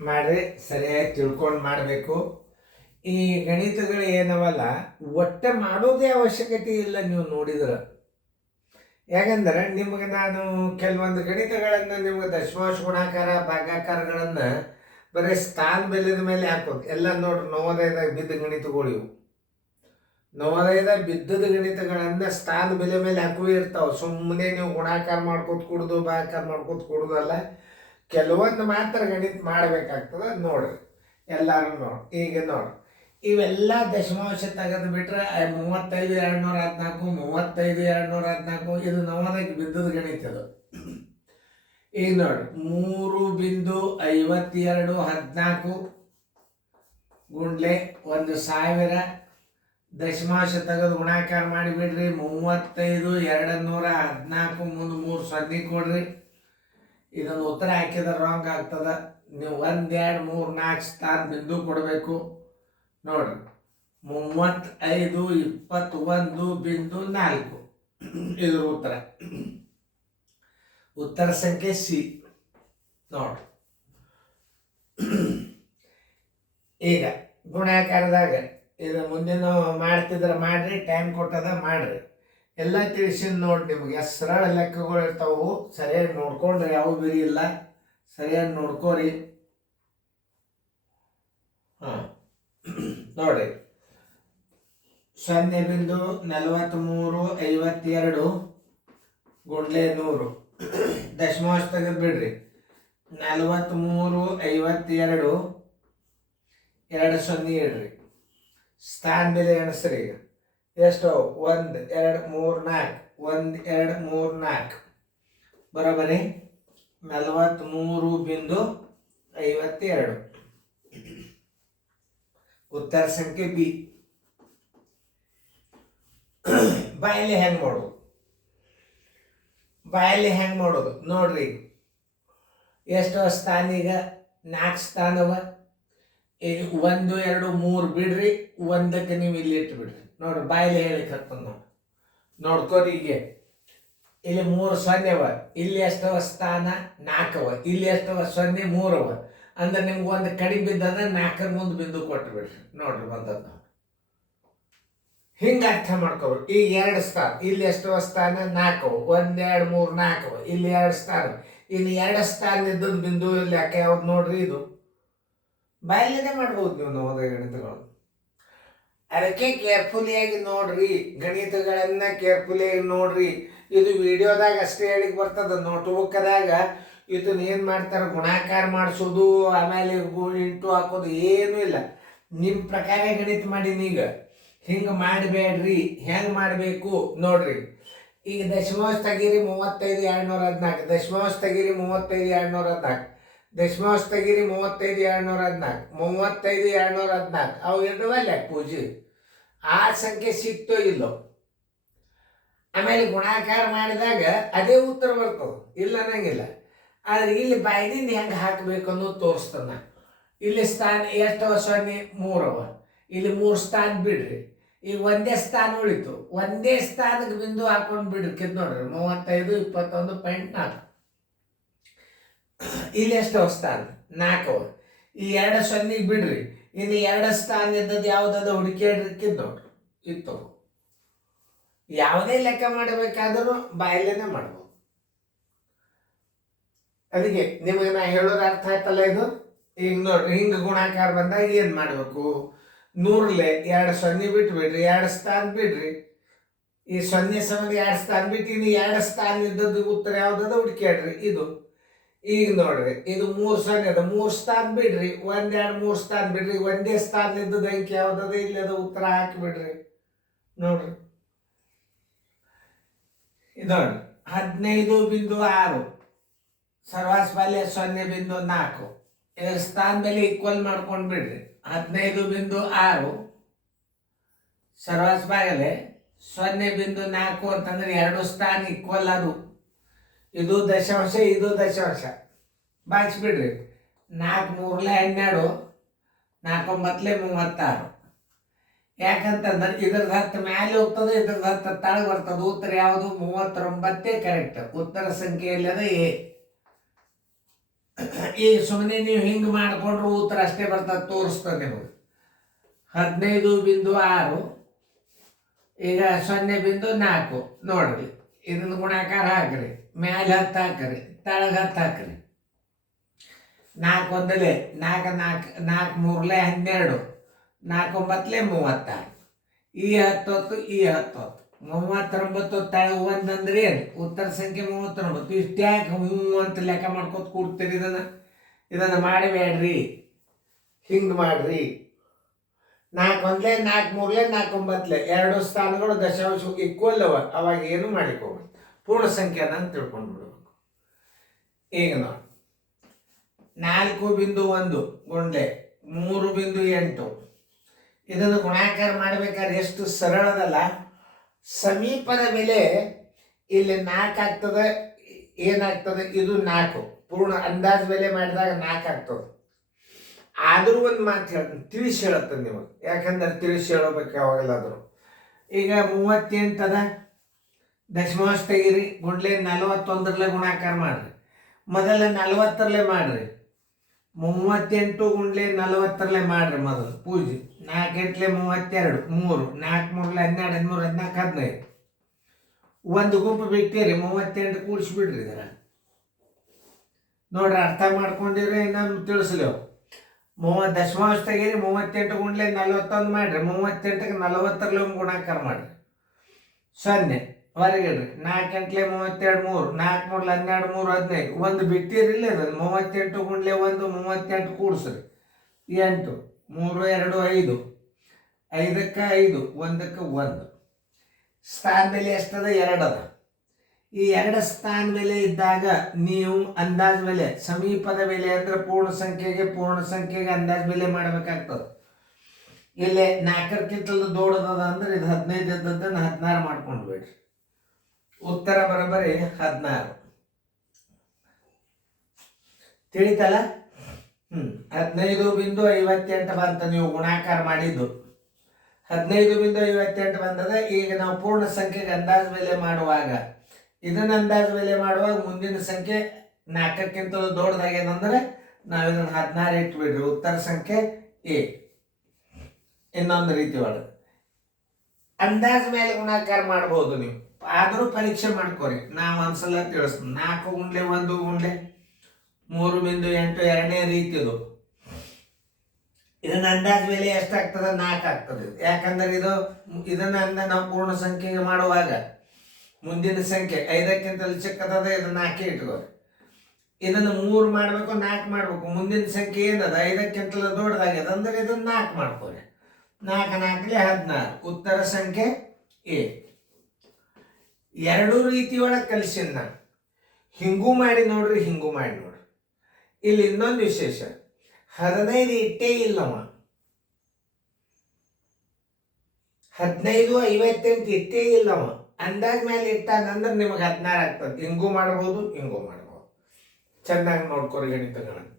ಮಾಡ್ರಿ, ಸರಿಯಾಗಿ ತಿಳ್ಕೊಂಡು ಮಾಡಬೇಕು. ಈ ಗಣಿತಗಳು ಏನವಲ್ಲ ಒಟ್ಟೆ ಮಾಡೋದೇ ಅವಶ್ಯಕತೆ ಇಲ್ಲ ನೀವು ನೋಡಿದ್ರೆ. ಯಾಕಂದ್ರೆ ನಿಮ್ಗೆ ನಾನು ಕೆಲವೊಂದು ಗಣಿತಗಳನ್ನು ನಿಮ್ಗೆ ದಶಮಾಂಶ ಗುಣಾಕಾರ ಭಾಗಾಕಾರಗಳನ್ನು ಬರೀ ಸ್ಥಾನ ಬೆಲೆದ ಮೇಲೆ ಹಾಕೋದು ಎಲ್ಲ ನೋಡ್ರಿ. ನವೋದಯದಾಗ ಬಿದ್ದ ಗಣಿತಗಳು ಇವು. ನವೋದಯದ ಬಿದ್ದದ ಗಣಿತಗಳನ್ನ ಸ್ಥಾನ ಬೆಲೆ ಮೇಲೆ ಹಾಕುವೇ ಇರ್ತಾವೆ. ಸುಮ್ಮನೆ ನೀವು ಗುಣಾಕಾರ ಮಾಡ್ಕೋತ ಕೊಡುದು ಭಾಗಾಕಾರ ಮಾಡ್ಕೋತ ಕೊಡುದಲ್ಲ, ಕೆಲವೊಂದು ಮಾತ್ರ ಗಣಿತ ಮಾಡಬೇಕಾಗ್ತದೆ. ನೋಡ್ರಿ ಎಲ್ಲರೂ ನೋಡಿ. ಈಗ ನೋಡಿ, ಇವೆಲ್ಲ ದಶಮಾಂಶ ತೆಗೆದು ಬಿಟ್ರೆ 35,214, 35,214 ಇದು ನವೋದಯಕ್ಕೆ ಬಿದ್ದದ ಗಣಿತ. ಇದು ಈಗ ನೋಡಿ 3.5214 ಗುಂಡ್ಲೆ 1,000 ದಶಮಾಂಶ ತೆಗೆದು ಗುಣಾಕಾರ ಮಾಡಿಬಿಡ್ರಿ. 35,214 ಮುಂದೆ 3 ಸೊನ್ನೆ ಕೊಡ್ರಿ. ಇದನ್ನು ಉತ್ತರ ಹಾಕಿದ್ರೆ ರಾಂಗ್ ಆಗ್ತದೆ. ನೀವು 1, 2, 3, 4 ಸ್ಥಾನ ಬಿಂದು ಕೊಡಬೇಕು. ನೋಡ್ರಿ 35,21.4 ಇದ್ರ ಉತ್ತರ. ಉತ್ತರ ಸಂಖ್ಯೆ ಸಿ. ನೋಡ್ರಿ ಈಗ ಗುಣಾಕಾರದಾಗ ಇದು ಮುಂದಿನ ಮಾಡ್ತಿದ್ರೆ ಮಾಡ್ರಿ, ಟೈಮ್ ಕೊಟ್ಟದ ಮಾಡ್ರಿ. ಎಲ್ಲ ತಿಳಿಸಿ ನೋಡಿ. ನಿಮ್ಗೆ ಸರಳ ಲೆಕ್ಕಗಳು ಇರ್ತಾವು, ಸರಿಯಾಗಿ ನೋಡ್ಕೊಂಡ್ರಿ. ಯಾವ ಬಿರಿ ಇಲ್ಲ, ಸರಿಯಾಗಿ ನೋಡ್ಕೋರಿ. ಹಾಂ ನೋಡಿ, 0.4352 ಗುಂಡ್ಲೆ 100 ದಶಮಾಂಶ ತೆಗೆದು ಬಿಡ್ರಿ. 43.52 2 ಸೊನ್ನೆ ಇಡ್ರಿ. ಸ್ಥಾನ ಬೆಲೆ ಎಣಿಸ್ರಿ. ಈಗ ಎಷ್ಟು? 1, 2, 3, 4 1, 2, 3, 4 ಬರೋಬರಿ 43.52. ಉತ್ತರ ಸಂಖ್ಯೆ ಬಿ. ಬಾಯಲ್ಲಿ ಹೆಂಗೆ ಮಾಡೋದು? ಬಾಯಲ್ಲಿ ಹೆಂಗೆ ಮಾಡೋದು ನೋಡ್ರಿ. ಎಷ್ಟು ಸ್ಥಾನ? ಈಗ 4 ಸ್ಥಾನವ. ಈಗ 1, 2, 3 ಬಿಡ್ರಿ. 1ಕ್ಕೆ ನೀವು ಇಲ್ಲಿ ಇಟ್ಟು ಬಿಡ್ರಿ. ನೋಡ್ರಿ ಬಾಯಲ್ಲಿ ಹೇಳಿ ಕರ್ಕೊಂಡು ನೋಡ್ಕೋರಿ. ಈಗ ಇಲ್ಲಿ 3 ಸೊನ್ನೆ ಅವ. ಇಲ್ಲಿ ಎಷ್ಟವ ಸ್ಥಾನ? 4 ಅವ. ಇಲ್ಲಿ ಎಷ್ಟವ ಸೊನ್ನೆ? 3 ಅವ. ಅಂದ್ರೆ ನಿಮ್ಗೆ ಒಂದು ಕಡಿಮೆ ಬಿದ್ದದ 4ರ ಮುಂದೆ ಬಿಂದು ಕೊಟ್ಟು ಬಿಡ್ರಿ. ನೋಡ್ರಿ ಬಂದದ್ದು. ಹಿಂಗೆ ಅರ್ಥ ಮಾಡ್ಕೋಬೇಕು. ಈಗ 2 ಸ್ಥಾನ. ಇಲ್ಲಿ ಎಷ್ಟವ ಸ್ಥಾನ? 4 ಅವ. 1, 2, 3, 4 ಅವ. ಇಲ್ಲಿ 2 ಸ್ಥಾನ. ಇನ್ನು 2 ಸ್ಥಾನ ಇದ್ದದ್ದು ಬಿಂದು ಇಲ್ಲಿ ಯಾಕೆ ಯಾವ್ದು ನೋಡ್ರಿ. ಇದು ಬಾಯಲ್ಲೇ ಮಾಡ್ಬೋದು ನೀವು ನವೋದಯ ಗಣಿತಗಳು. ಅದಕ್ಕೆ ಕೇರ್ಫುಲಿಯಾಗಿ ನೋಡ್ರಿ. ಗಣಿತಗಳನ್ನ ಕೇರ್ಫುಲಿಯಾಗಿ ನೋಡ್ರಿ. ಇದು ವಿಡಿಯೋದಾಗ ಅಷ್ಟೇ ಹೇಳಿಕ್ ಬರ್ತದ. ನೋಟ್ಬುಕ್ದಾಗ ಇದನ್ನ ಏನು ಮಾಡ್ತಾರೆ, ಗುಣಾಕಾರ ಮಾಡಿಸೋದು ಆಮೇಲೆ ಇಂಟು ಹಾಕೋದು ಏನೂ ಇಲ್ಲ. ನಿಮ್ಮ ಪ್ರಕಾರ ಗಣಿತ ಮಾಡೀನಿ. ಈಗ ಹಿಂಗೆ ಮಾಡಬೇಡ್ರಿ. ಹೆಂಗೆ ಮಾಡಬೇಕು ನೋಡ್ರಿ. ಈಗ ದಶಮಾಂಶ ತೆಗೀರಿ 35,214. ದಶಮಾಂಶ ತೆಗೀರಿ 35,214. ದಶಮಾಂಶ ತೆಗೀರಿ 35,214. 35,214 ಅವು ಇರ್ವಲ್ಲ ಪೂಜೆ. ಆ ಸಂಖ್ಯೆ ಸಿಕ್ತೋ ಇಲ್ಲೋ. ಆಮೇಲೆ ಗುಣಾಕಾರ ಮಾಡಿದಾಗ ಅದೇ ಉತ್ತರ ಬರ್ತದೆ, ಇಲ್ಲ ಅನ್ನಂಗಿಲ್ಲ. ಆದ್ರೆ ಇಲ್ಲಿ ಬಾಯ್ದಿಂದ ಹೆಂಗೆ ಹಾಕಬೇಕು ಅನ್ನೋದು ತೋರಿಸ್ತಾನ. ಇಲ್ಲಿ ಸ್ಥಾನ ಎಷ್ಟವ? ಸೊನ್ನೆ 3 ಅವ. ಇಲ್ಲಿ 3 ಸ್ಥಾನ ಬಿಡ್ರಿ. ಈಗ ಒಂದೇ ಸ್ಥಾನ ಉಳಿತು. ಒಂದೇ ಸ್ಥಾನಕ್ಕೆ ಬಿಂದು ಹಾಕೊಂಡು ಬಿಡ್ರಿ. ಕಿದ್ ನೋಡ್ರಿ 35,21.4. ಇಲ್ಲಿ ಎಷ್ಟವ ಸ್ಥಾನ? 4 ಅವ. ಈ 2 ಸೊನ್ನೆ ಬಿಡ್ರಿ. ಇನ್ನು 2 ಸ್ಥಾನ ಇದ್ದದ್ದು ಯಾವುದಾದ ಹುಡುಕಿಡ್ರಿ. ಕಿದ್ ನೋಡ್ರಿ ಇತ್ತು. ಯಾವುದೇ ಲೆಕ್ಕ ಮಾಡಬೇಕಾದ್ರೂ ಬಾಯಲ್ಲೇನೆ ಮಾಡ್ಬೋದು. ಅದಕ್ಕೆ ನಿಮಗೆ ನಾ ಹೇಳೋದು ಅರ್ಥ ಆಯ್ತಲ್ಲ ಇದು. ಈಗ ನೋಡ್ರಿ, ಹಿಂಗೆ ಗುಣಾಕಾರ ಬಂದಾಗ ಏನು ಮಾಡಬೇಕು? 100ಲೆ 2 ಸೊನ್ನೆ ಬಿಟ್ಟು ಬಿಡ್ರಿ. 2 ಸ್ಥಾನ ಬಿಡ್ರಿ. ಈ 0 ಸಮಯ 2 ಸ್ಥಾನ ಬಿಟ್ಟು ಇನ್ನು 2 ಸ್ಥಾನ ಇದ್ದದ್ದು ಉತ್ತರ ಯಾವುದದ ಹುಡುಕ್ಯಾಡ್ರಿ. ಇದು ಈಗ ನೋಡ್ರಿ, ಇದು 3 ಸೊನ್ನೆ ಅದ. 3 ಸ್ಥಾನ ಬಿಡ್ರಿ. 1, 2, 3 ಸ್ಥಾನ ಬಿಡ್ರಿ. ಒಂದೇ ಸ್ಥಾನ ಇದ್ದದ ಅಂಕಿ ಯಾವುದದ ಇಲ್ಲಿ ಅದು ಉತ್ತರ ಹಾಕಿಬಿಡ್ರಿ. ನೋಡ್ರಿ ಇದು ನೋಡ್ರಿ 15.6 ಸರ್ವಾಸ್ಪಾಲ್ಯ 0.4. ಇದರ ಸ್ಥಾನ ಬೆಲೆ ಈಕ್ವಲ್ ಮಾಡ್ಕೊಂಡು ಬಿಡ್ರಿ. 15.6 ಸರ್ವಾಸ್ಪಾಲ್ಯ 0.4 ಅಂತಂದ್ರೆ 2 ಸ್ಥಾನ ಈಕ್ವಲ್. ಅದು ಇದು ದಶಾಂಶ, ಇದು ದಶಾಂಶ. ಬಾಚಿಬಿಡ್ರಿ. 4 3 12, 4 9 36. ಯಾಕಂತಂದ್ರೆ ಇದ್ರದ್ದು 10 ಮ್ಯಾಲೆ ಹೋಗ್ತದೆ, ಇದ್ರದ್ದು 10 ತಾಳಗೆ ಬರ್ತದೆ. ಉತ್ತರ ಯಾವುದು? 39 ಕರೆಕ್ಟ್. ಉತ್ತರ ಸಂಖ್ಯೆ ಇಲ್ಲದ ಎ. ಈ ಸುಮ್ಮನೆ ನೀವು ಹಿಂಗೆ ಮಾಡಿಕೊಂಡ್ರು ಉತ್ತರ ಅಷ್ಟೇ ಬರ್ತದೆ, ತೋರಿಸ್ತದೆ ನಿಮಗೆ. 15.6 ಈಗ 0.4 ನೋಡ್ರಿ. ಇದನ್ನು ಗುಣಾಕಾರ ಹಾಕ್ರಿ, ಮ್ಯಾಲೆ 10 ಹಾಕ್ರಿ, ತೆಳಗೆ 10 ಹಾಕ್ರಿ. 4 ಒಂದಲೇ 4 4 4 3 12 4 9 36. ಈ 10 ಈ 10 39 ತೆಳಗೆ 1 ಅಂದ್ರೆ ಏನು? ಉತ್ತರ ಸಂಖ್ಯೆ 39. ಇಷ್ಟ್ಯಾಕೆ ಹ್ಞೂ ಅಂತ ಲೆಕ್ಕ ಮಾಡ್ಕೊತ ಕೂಡ್ತೀರಿ? ಇದನ್ನು ಮಾಡಿಬೇಡ್ರಿ, ಹಿಂಗೆ ಮಾಡ್ರಿ. 4 ಒಂದಲೇ 4 3 4 9 ಎರಡು ಸ್ಥಾನಗಳು ದಶಾಂಶ ಈಕ್ವಲ್ ಅವಾಗ ಏನು ಮಾಡಿಕೋಬೇಕು, ಪೂರ್ಣ ಸಂಖ್ಯೆ ಅಂತ ತಿಳ್ಕೊಂಡು ಬಿಡ್ಬೇಕು. ಈಗ ನೋಡಿ 4.1 ಗುಂಡ್ಲೆ 3.8 ಇದನ್ನು ಗುಣಾಕಾರ ಮಾಡ್ಬೇಕಾದ್ರೆ ಎಷ್ಟು ಸರಳದಲ್ಲ. ಸಮೀಪದ ಬೆಲೆ ಇಲ್ಲಿ 4 ಆಗ್ತದೆ, ಏನಾಗ್ತದೆ? ಇದು 4 ಪೂರ್ಣ ಅಂದಾಜು ಬೆಲೆ ಮಾಡಿದಾಗ 4 ಆಗ್ತದೆ. ಆದರೂ ಒಂದು ಮಾತು ಹೇಳ್ತೀನಿ, ತಿಳಿಸಿ ಹೇಳುತ್ತದೆ ನಿಮಗೆ, ಯಾಕಂದ್ರೆ ತಿಳಿಸಿ ಹೇಳಬೇಕು ಯಾವಾಗಲಾದರೂ. ಈಗ 38 ಅದ, ದಶಮಾಂಶ ತೆಗೀರಿ, ಗುಂಡ್ಲೆ 41 ಗುಣಾಕಾರ ಮಾಡ್ರಿ. ಮೊದಲ 40 ಮಾಡ್ರಿ, 38 ಗುಂಡ್ಲೆ 40 ಮಾಡ್ರಿ ಮೊದಲು ಪೂಜೆ. 4 8 32 3 4 3 12 13 14 15. ಒಂದು ಗುಂಪು ಬಿಟ್ಟಿರಿ, 38 ಕೂಡಿಸ್ಬಿಡ್ರಿ. ಇದರ ನೋಡ್ರಿ, ಅರ್ಥ ಮಾಡ್ಕೊಂಡಿರಿ, ನಾನು ತಿಳಿಸ್ಲೇವು. ದಶಮಾಂಶ ತೆಗೀರಿ, 38 ಗುಂಡ್ಲೆ 41 ಮಾಡ್ರಿ, 38ಕ್ಕೆ 40 ಗುಣಾಕಾರ ಮಾಡ್ರಿ. 0 ಹೊರಗಿಡ್ರಿ. 4 8 32 3 4 3 12 3 15. ಒಂದು ಬಿಟ್ಟಿರಿಲ್ಲ, ಇದನ್ನು 38 ಗುಂಡ್ಲೆ 1 38 ಕೂಡಿಸ್ರಿ. 8 3 2 5 5ಕ್ಕೆ 5 1ಕ್ಕೆ 1. ಸ್ಥಾನ ಬೆಲೆ ಎಷ್ಟದ? 2 ಅದ. ಈ 2 ಸ್ಥಾನ ಬೆಲೆ ಇದ್ದಾಗ ನೀವು ಅಂದಾಜು ಬೆಲೆ, ಸಮೀಪದ ಬೆಲೆ ಅಂದ್ರೆ ಪೂರ್ಣ ಸಂಖ್ಯೆಗೆ ಅಂದಾಜು ಬೆಲೆ ಮಾಡಬೇಕಾಗ್ತದೆ. ಇಲ್ಲಿ 4ಕ್ಕಿಂತಲೂ ದೊಡ್ಡದ ಅಂದ್ರೆ ಇದು 15 ಇದ್ದದ್ದನ್ನು 16 ಮಾಡ್ಕೊಂಡು ಬಿಡ್ರಿ. ಉತ್ತರ ಬರೋಬ್ಬರಿ 16. ತಿಳಿತಲ್ಲ? 15.58 ಬಂತ. ನೀವು ಗುಣಾಕಾರ ಮಾಡಿದ್ದು 15.58 ಬಂದದ. ಈಗ ನಾವು ಪೂರ್ಣ ಸಂಖ್ಯೆಗೆ ಅಂದಾಜು ಬೆಲೆ ಮಾಡುವಾಗ, ಇದನ್ನ ಅಂದಾಜು ಬೆಲೆ ಮಾಡುವಾಗ ಮುಂದಿನ ಸಂಖ್ಯೆ 4ಕ್ಕಿಂತಲೂ ದೊಡ್ಡದಾಗ್ಯದಂದ್ರೆ ನಾವು ಇದನ್ನು 16 ಇಟ್ಬಿಡ್ರಿ. ಉತ್ತರ ಸಂಖ್ಯೆ ಎ. ಇನ್ನೊಂದು ರೀತಿ ಒಳಗೆ ಅಂದಾಜು ಮೇಲೆ ಗುಣಾಕಾರ ಮಾಡ್ಬೋದು ನೀವು, ಆದರೂ ಪರೀಕ್ಷೆ ಮಾಡ್ಕೋರಿ. ನಾವು ಒಂದ್ಸಲ ತಿಳಿಸ್ತೀನಿ. 4 ಗುಂಡ್ಲೆ 1 ಗುಂಡ್ಲೆ 3.8 ಎರಡನೇ ರೀತಿದು. ಇದನ್ನ ಅಂದಾಜು ಬೆಲೆ ಎಷ್ಟಾಗ್ತದೆ? 4 ಆಗ್ತದೆ. ಯಾಕಂದ್ರೆ ಇದನ್ನ ನಾವು ಪೂರ್ಣ ಸಂಖ್ಯೆಗೆ ಮಾಡುವಾಗ ಮುಂದಿನ ಸಂಖ್ಯೆ 5ಕ್ಕಿಂತಲೂ ಚಿಕ್ಕದ, ಇದು 4 ಇಟ್ಕೋರಿ. ಇದನ್ನು 3 ಮಾಡಬೇಕು, 4 ಮಾಡಬೇಕು. ಮುಂದಿನ ಸಂಖ್ಯೆ ಏನದ? 5ಕ್ಕಿಂತಲೂ ದೊಡ್ಡದಾಗ್ಯದ ಅಂದ್ರೆ ಇದನ್ನ 4 ಮಾಡ್ಕೋರಿ. 4 4 16. ಉತ್ತರ ಸಂಖ್ಯೆ ಎ. ಎರಡೂ ರೀತಿ ಒಳಗೆ ಕಲಿಸಿನ ನಾನು. ಹಿಂಗೂ ಮಾಡಿ ನೋಡ್ರಿ, ಹಿಂಗೂ ಮಾಡಿ ನೋಡ್ರಿ. ಇಲ್ಲಿ ಇನ್ನೊಂದು ವಿಶೇಷ, 15 ಇಟ್ಟೇ ಇಲ್ಲವ. 15 58 ಇಟ್ಟೇ ಇಲ್ಲವ. ಅಂದಾಜ್ ಮೇಲೆ ಇಟ್ಟಾನಂದ್ರೆ ನಿಮಗೆ 16 ಆಗ್ತದೆ. ಹಿಂಗೂ ಮಾಡ್ಬೋದು, ಹಿಂಗೂ ಮಾಡ್ಬೋದು. ಚೆನ್ನಾಗಿ ನೋಡ್ಕೊರಿ ಗಣಿತಗಳನ್ನು.